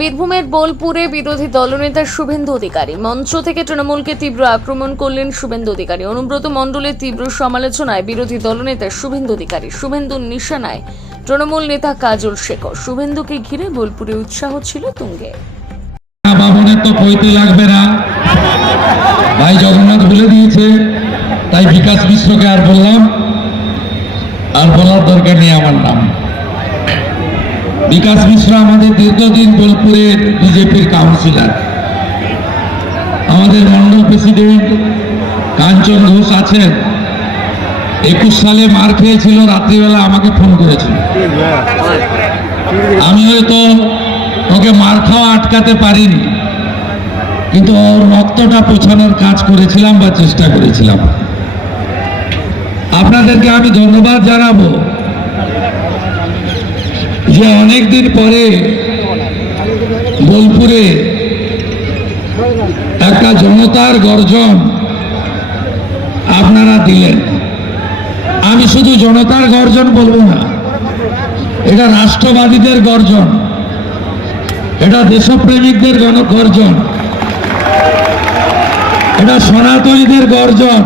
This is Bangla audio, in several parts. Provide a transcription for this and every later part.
বীরভূমের বোলপুরে বিরোধী দলনেতা শুভেন্দু অধিকারী মঞ্চ থেকে তৃণমূলকে তীব্র আক্রমণ করলেন শুভেন্দু অধিকারী। অনুব্রত মণ্ডলের তীব্র সমালোচনায় বিরোধী দলনেতা শুভেন্দু অধিকারী। শুভেন্দুর নিশানায় তৃণমূল নেতা কাজল শেখর। শুভেন্দুকে ঘিরে বোলপুরে উৎসাহ ছিল তুঙ্গে। বাবনের তো কইতে লাগবে না, ভাই জগন্নাথ বলে দিয়েছে, তাই বিকাশ মিশ্রকে আর বললাম, আর বলার দরকার নেই। আমার নাম বিকাশ মিশ্র, আমাদের দীর্ঘদিন বোলপুরের বিজেপির কাউন্সিলর। আমাদের মন্ডল প্রেসিডেন্ট কাঞ্চন ঘোষ আছেন, 21 সালে মার খেয়েছিল, রাত্রিবেলা আমাকে ফোন করেছিল। আমি হয়তো ওকে মার খাওয়া আটকাতে পারিনি, কিন্তু ওর রক্তটা পোছানোর কাজ করেছিলাম বা চেষ্টা করেছিলাম। আপনাদেরকে আমি ধন্যবাদ জানাবো যে অনেকদিন পরে বোলপুরে একটা জনতার গর্জন আপনারা দিলেন। আমি শুধু জনতার গর্জন বলবো না, এটা রাষ্ট্রবাদীদের গর্জন, এটা দেশপ্রেমিকদের গর্জন, এটা সনাতনীদের গর্জন,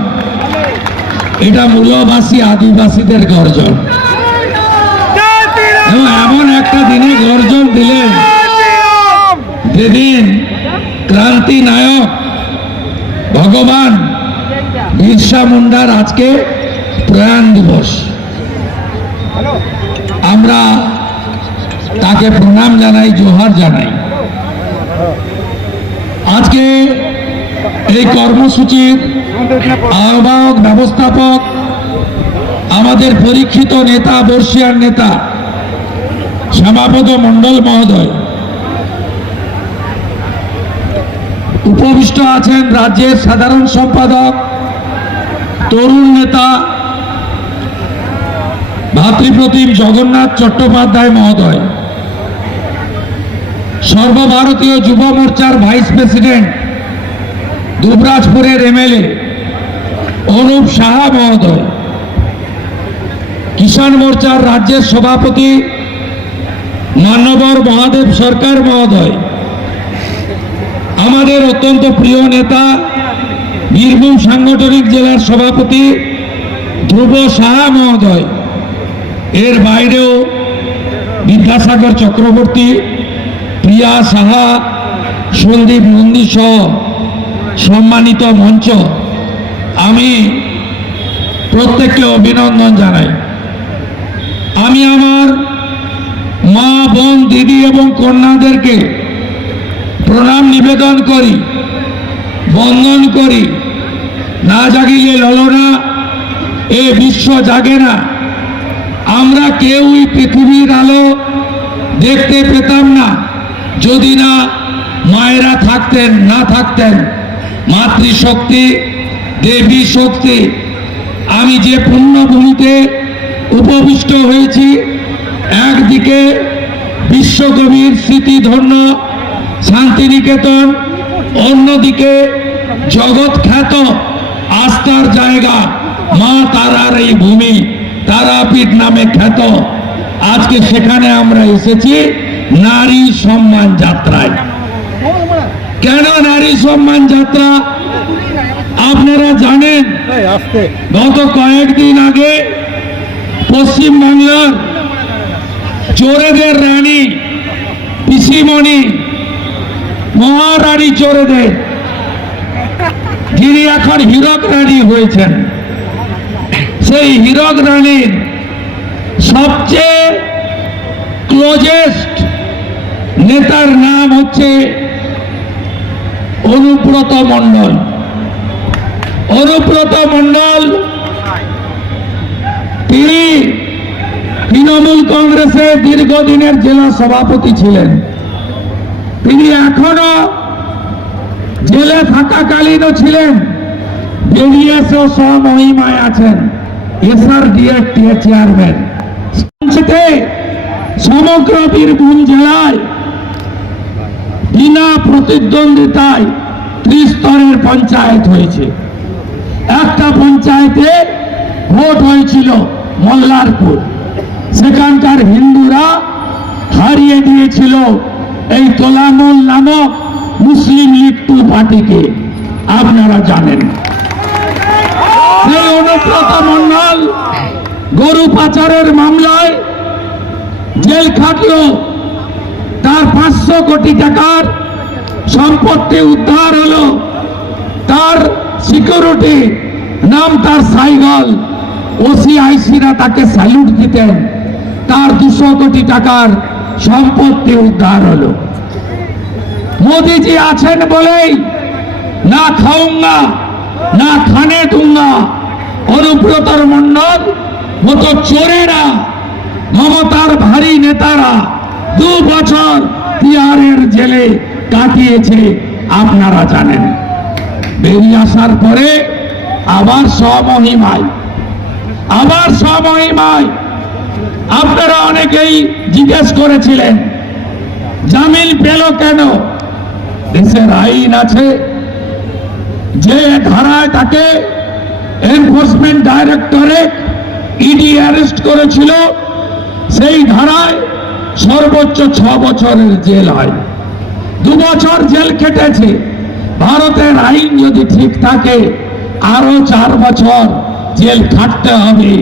এটা মূলবাসী আদিবাসীদের গর্জন। এবং এমন একটা দিনে গর্জন দিলেন যেদিন ক্রান্তি নায়ক ভগবান বিরসা মুন্ডার আজকে প্রয়াণ দিবস। আমরা তাকে প্রণাম জানাই, জোহার জানাই। আজকে এই কর্মসূচির আহ্বায়ক ব্যবস্থাপক আমাদের পরীক্ষিত নেতা, বর্ষিয়ার নেতা শ্যামাপদ মণ্ডল মহোদয়, উপবিষ্ট আছেন রাজ্যের সাধারণ সম্পাদক, তরুণ নেতা ভাতৃপ্রতিম জগন্নাথ চট্টোপাধ্যায় মহোদয়, সর্বভারতীয় যুব মোর্চার ভাইস প্রেসিডেন্ট দুবরাজপুরের এমএলএ অনুপ সাহা মহোদয়, কিষাণ মোর্চার রাজ্যের সভাপতি মান্যবর মহাদেব সরকার মহোদয়, আমাদের অত্যন্ত প্রিয় নেতা বীরভূম সাংগঠনিক জেলার সভাপতি ধ্রুব সাহা মহোদয়, এর বাইরেও বিদ্যাসাগর চক্রবর্তী, প্রিয়া সাহা, সন্দীপ নন্দী সহ সম্মানিত মঞ্চ, আমি প্রত্যেককে অভিনন্দন জানাই। আমি আমার মা, বোন, দিদি এবং কন্যাদেরকে প্রণাম নিবেদন করি, বন্দন করি। না জাগিলে ললনা, এ বিশ্ব জাগে না। আমরা কেউই পৃথিবীর আলো দেখতে পেতাম না যদি না মায়েরা থাকতেন, না থাকতেন মাতৃশক্তি, দেবী শক্তি। আমি যে পুণ্যভূমিতে উপবিষ্ট হয়েছি, একদিকে বিশ্বকবির স্মৃতিধন্য শান্তিনিকেতন, অন্যদিকে জগৎ খ্যাত আস্থার জায়গা মা তারার এই ভূমি, তারাপীঠ নামে খ্যাত। আজকে সেখানে আমরা এসেছি নারী সম্মান যাত্রায়। কেন নারী সম্মান যাত্রা? আপনারা জানেন, গত কয়েকদিন আগে পশ্চিমবাংলার চোরেদের রানী পিসিমণি, মহারানী চোরেদের, যিনি এখন হীরক রানী হয়েছেন, সেই হীরক রানীর সবচেয়ে ক্লোজেস্ট নেতার নাম হচ্ছে অনুব্রত মণ্ডল। অনুব্রত মণ্ডল তিনি তৃণমূল কংগ্রেসের দীর্ঘদিনের জেলা সভাপতি ছিলেন। তিনি এখনো জেলে থাকাকালীনও ছিলেন, বেরিয়েছেও স্বমহিমায় আছেন, এসআরডিএফ চেয়ারম্যান। সমগ্র বীরভূম জেলায় বিনা প্রতিদ্বন্দ্বিতায় ত্রিস্তরের পঞ্চায়েত হয়েছে। একটা পঞ্চায়েতে ভোট হয়েছিল মল্লারপুর, সেখানকার হিন্দুরা হারিয়ে দিয়েছিল এই তোলামূল নামক মুসলিম লীগ 2 পার্টিকে আপনারা জানেন। সেই অনুব্রত মণ্ডল গরু পাচারের মামলায় জেল খাটলো, তার 500 কোটি টাকার সম্পত্তি উদ্ধার হলো, তার সিকিউরিটি নাম তার সাইগল, ওসিআইসিরা তাকে স্যালুট দিতেন, তার 200 কোটি টাকার সম্পত্তি উদ্ধার হলো। মোদিজি আছেন বলেই না খাউঙ্গা না খানে দুঙ্গা অনুব্রত মণ্ডল মতো চোরেরা, মমতার ভারী নেতারা 2 বছর তিহারের জেলে কাটিয়েছে আপনারা জানেন। বেরিয়ে আসার পরে আবার স্বমহিমায় আপনারা অনেকেই জিজ্ঞেস করেছিলেন জামিন পেল কেন। দেশের আইন আছে, যে ধারায় তাকে এনফোর্সমেন্ট ডাইরেক্টরেট ইডি অ্যারেস্ট করেছিল সেই ধারায় সর্বোচ্চ 6 বছরের জেল হয়। 2 বছর জেল কেটেছে। ভারতের আইন যদি ঠিক থাকে আরো 4 বছর জেল খাটতে হবে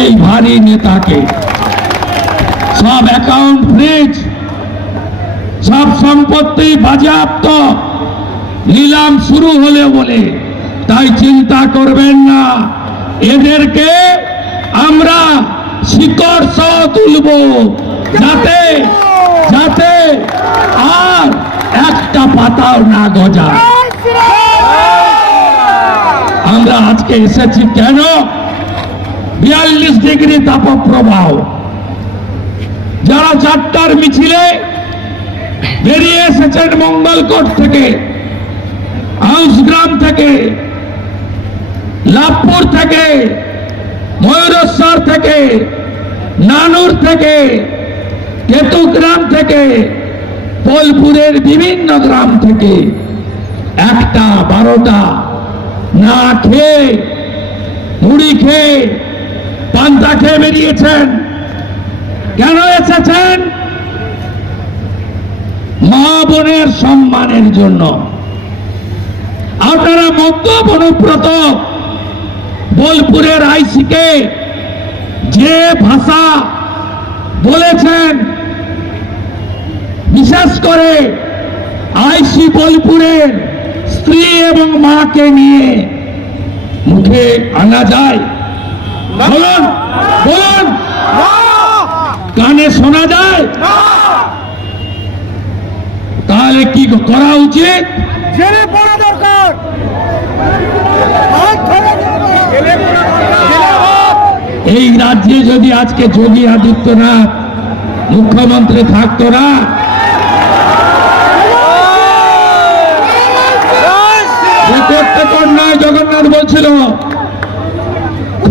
এই ভারী নেতাকে। সব অ্যাকাউন্ট ফ্রিজ, সব সম্পত্তি বাজেয়াপ্ত, নিলাম শুরু হলে বলে তাই চিন্তা করবেন না, এদেরকে আমরা শিকড় সহ তুলব যাতে যাতে আর একটা পাতাও না গজায়। আমরা আজকে এসেছি কেন? 42 ডিগ্রি তাপপ্রবাহ, যারা 4টার মিছিলে বেরিয়ে এসেছেন মঙ্গলকোট থেকে, হাউসগ্রাম থেকে, লাভপুর থেকে, ময়ূরেশ্বর থেকে, নানুর থেকে, কেতুগ্রাম থেকে, বোলপুরের বিভিন্ন গ্রাম থেকে 1টা 12টা না খেয়ে, মুড়ি খেয়ে, পান্তা খেয়ে বেরিয়েছেন। কেন এসেছেন? মা বোনের সম্মানের জন্য। আপনারা মন্তব্য অনুব্রত বোলপুরের আইসিকে যে ভাষা বলেছেন, বিশেষ করে আইসি বোলপুরের স্ত্রী এবং মাকে নিয়ে মুখে আনা যায়? বলুন বলুন, কানে শোনা যায়? তাহলে কি করা উচিত? এই রাজ্যে যদি আজকে যোগী আদিত্যনাথ মুখ্যমন্ত্রী থাকতো না, নয় জগন্নাথ বলছিল,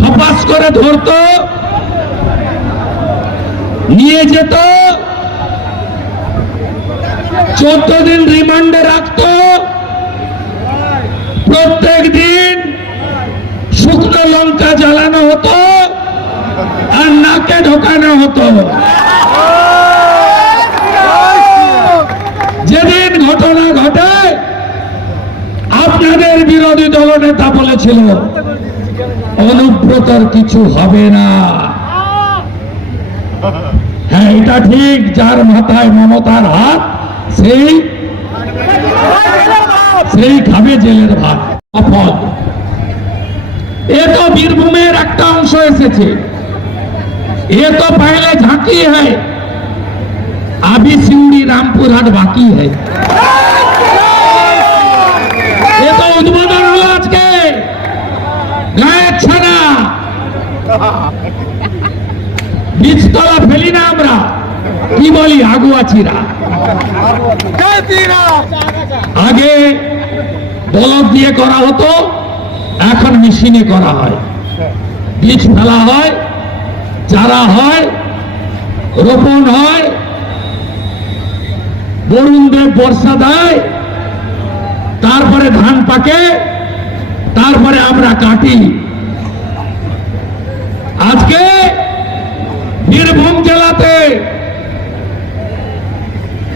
খপাস করে ধরতো, নিয়ে যেত, 14 দিন রিমান্ডে রাখতো, প্রত্যেক দিন শুকনো লঙ্কা জ্বালানো হতো আর নাকে ঢোকানো হতো। যেদিন ঘটনা ঘটে আপনাদের বিরোধী দলনেতা বলেছিল অনুব্রতর কিছু হবে না। হ্যাঁ, এটা ঠিক, যার মাথায় মমতার হাত সেই খাবে জেলের ভাত। অপদ এ তো বীরভূমের একটা অংশ এসেছে, এ তো পহলে ঝাঁকি হ্যায়, আবি সিন্দি রামপুরহাট বাকি হ্যায়। এ তো উদ্বোধন হলো আজকে, গায়ের ছানা বীজতলা ফেলি না আমরা, কি বলি আগুয়াছিরা। আগে বলদ দিয়ে করা হতো, এখন মেশিনে করা হয়। বীজ ফেলা হয়, চারা হয়, রোপণ হয়, বরুণ দেব বর্ষা দেয়, তারপরে ধান পাকে, তারপরে আমরা কাটি। আজকে বীরভূম জেলাতে